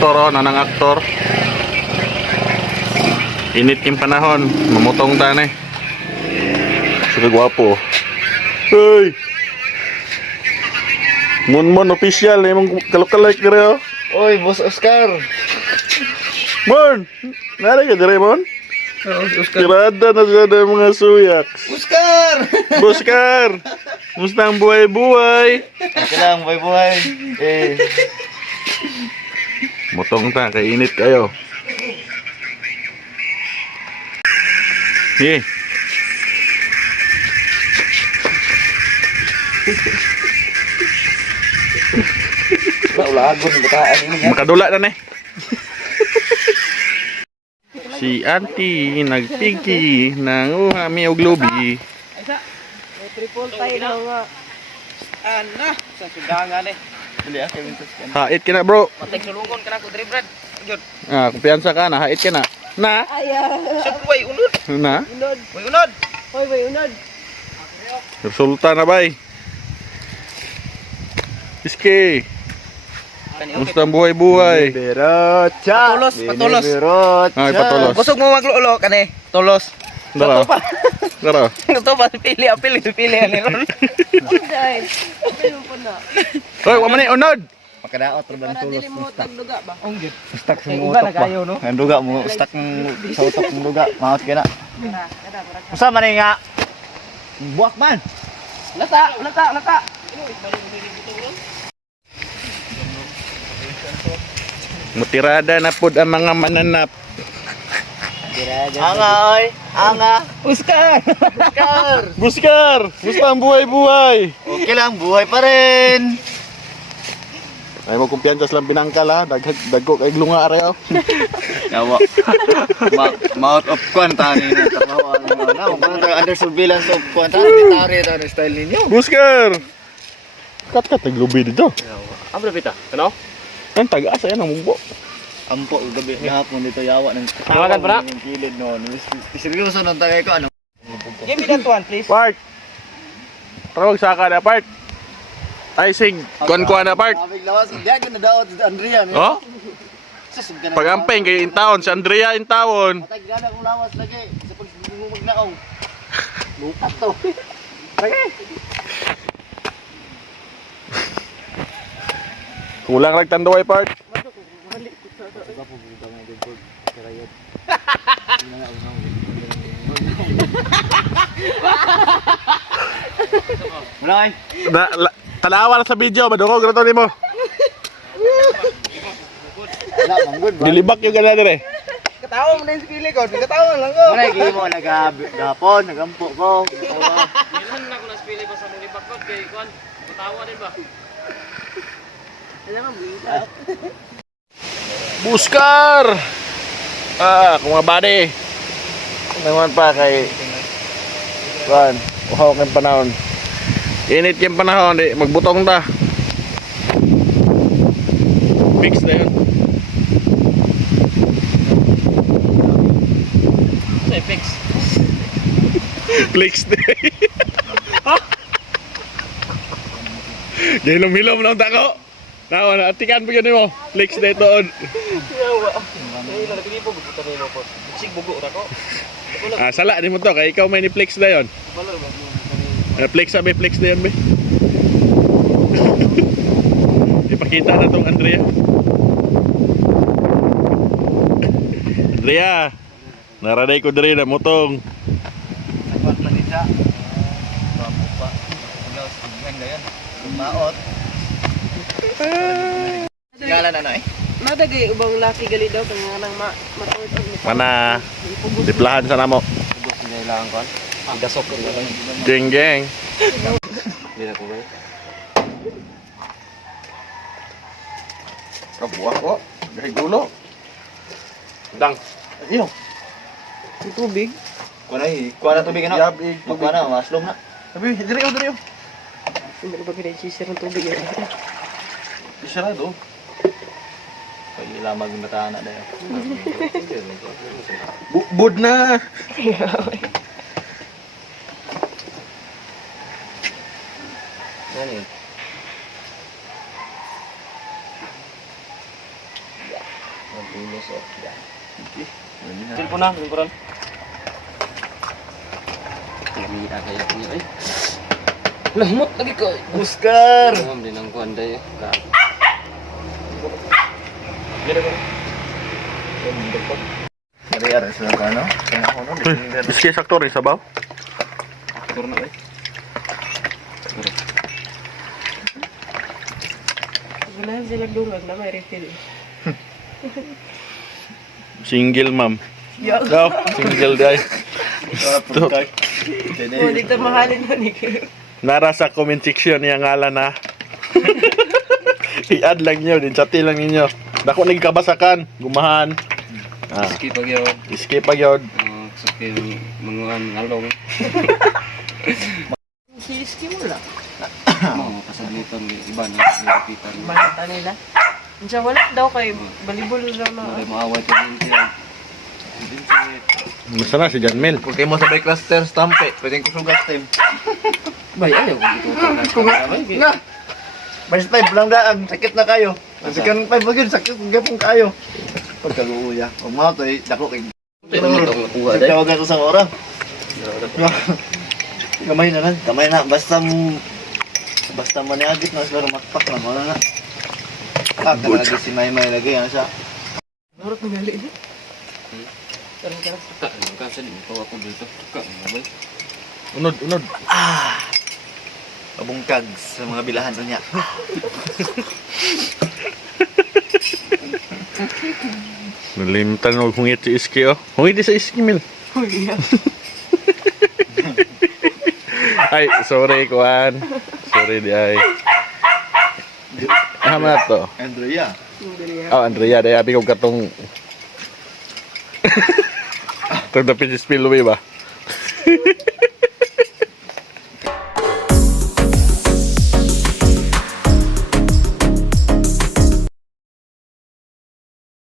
aktor, oh, nanang aktor. Init yung panahon, mamutong tane. Sige gwapo. Hey! Mon official, emang kalok-kalok dire oh. Oy, Boss Oscar. Mon! Nari ka dire, Mon? Oscar. Kirada na siya ng mga suyak. Oscar! Buskar! Musta ang buhay-buhay? Okay lang, buhay-buhay. Eh, Mutong ta, kay init kayo. Eh. ulagon ng bataan ini. Makadula na ni. Si auntie nagpigi ng uhami og lubi. Triple tayo na nga. Ana, sa sudangan eh. Dili kay mintos kan. Hait ka na bro. Matay sulungon ka na ko, Brad. Yun. Ah, kumpiyansa ka na, hait ka na. Na? Siyempre, way unod. Na? Unod. Way unod. Hoy, way unod. Resulta na bay. Iske. Musta ang buhay-buhay? Berot cha. Patulos, patulos. Berot. Ay, patulos. Busog mo maglulo kani. Tulos. Dara. Dara. Ito pa pili ani ron. Unday. Pili mo na. Hoy, wa man ni unod. Makadaot ra ban tulos. Dili mo tagduga ba? Onggit. Ustak sa utok ba? no? Ang duga mo, ustak sa utok ng duga. Maot ka na. Usa man nga. Buwak man. Lata. Mutirada na pud ang mga mananap. Anga oy, anga. Oscar. Oscar. Buskar, musta ang buhay-buhay? Okay lang, buhay pa rin. Ay mo kumpiyansa lang binangkal ha, dagko kay lunga areyo. Yawa. Mouth of kwan tani na trabaho na. Mga under surveillance of kwan tani style ninyo. Buskar. Kat naglubi dito. Abra pita. Ano? Ang tagas ayan ang munggo. Ampo gabi gahapon dito yawa ng Tawagan pa na? ng kilid no. Seryoso nang tagay ko ano. Give me that one, please. Part. Tawag sa ka na part. Ay sig, kuan na part. Abig lawas, diyan ko na daot si Andrea. Oh? Pagampeng kay intawon si Andrea intawon. Patay gana kong lawas lagi sa pagbumug na ako. Lupat to. Kulang rag tanduay part. Wala kay. Tanawa na sa video, madungog na to nimo. Wala manggod ba. Dilibak yung gana dire. Katawa mo na yung pili ko. Katawa lang ko. Wala gi mo nagahapon, nagampo ko. Minsan na ko na pili ko sa mga bakod kay Kwan. Katawa din ba? Alam mo, buwita. Buskar! Ah, kung mga bade. Naman pa kay Kuan, uhaw kang panahon. Init yung panahon, di magbutong ta. Fix na yun. Say fix. Flex na hilom-hilom na ang tako. Nawa na, atikan po yun mo. Flex na ito. Yawa. Ay, lalagay po. Buto na po. Buksig bugo ra ko. Ah, sala, di mo to. Kaya ikaw may ni-flex na yun. Flex sabi, flex na yun, be. Ipakita na tong Andrea. Andrea, naraday ko diri na motong. Nagpat man siya. Bapo pa. Wala sa tingnan gayon. Maot. Ngalan ano eh? Nadagay ubang laki gali daw kang nang matuod og Mana, diplahan sa namo. Ubos niya ilang kon. Igasok ko lang. Geng geng. Dila ko ba? Kabuak ko. Gahay gulo. Dang. Iyo. Ang tubig. Kuha na tubig ano? Yabig, tubig. Kuha na, maslom na. Sabi, diri yo. Hindi ko ba pinag-sisir ng tubig yan? Isarado. Pag ilamag na tana dahil. Bud na. Ano yun? Cellphone na, lingkuran. Lamira kaya niyo eh. Lahmot lagi ko. Oscar! Ma'am din ang kuan day. Dari ara sila ka, no? Kaya ako, no? Iski sakto rin sabaw. Aktor na eh. Wala sila durag na may refill. Single ma'am. Yo. Daw, single day. Oh, dito mahalin mo ni Nara sa comment section niya ngalan na. I-add lang nyo, din chati lang ninyo. Dako nagkabasakan, gumahan. Ah, Skip pag yun. skip pa gyud. Sakit mga ngalong. Siski mo lang. Mga kasalitan ng iba na nilapitan. Makita nila. Diyan wala daw kay balibol daw na. Wala maaway ko din siya. Masa na si John Mel. Kung kayo mo sabay cluster stampe, pwedeng kusugat time. Bay, ayaw ko ito. Nga! Mas 5 lang daan, sakit na kayo. Ang second 5 mo yun, sakit gapong kayo. Pagkaluuya. Huwag mo ito eh, dako kay... Nakuha day. Tawagan ko sa oras. Kamay na lang, kamay na. Basta maniagit na sila matpak lang. Wala na. Kaka na lagi si Maymay lagi. Ano siya? Narot ng gali ni. Tarang-tarang. Kasi di ko ako dito. Bay. Unod, unod. Pabungkag sa mga bilahan na niya. Nalimtan og hungit si Iski oh. Hungit di sa Iski Mel. Uy, yeah. Ay, sorry kuan. Sorry di ay. Hama to. Andrea. Hindi Oh, Andrea, day abi ko katong Tong dapit si Spillway ba?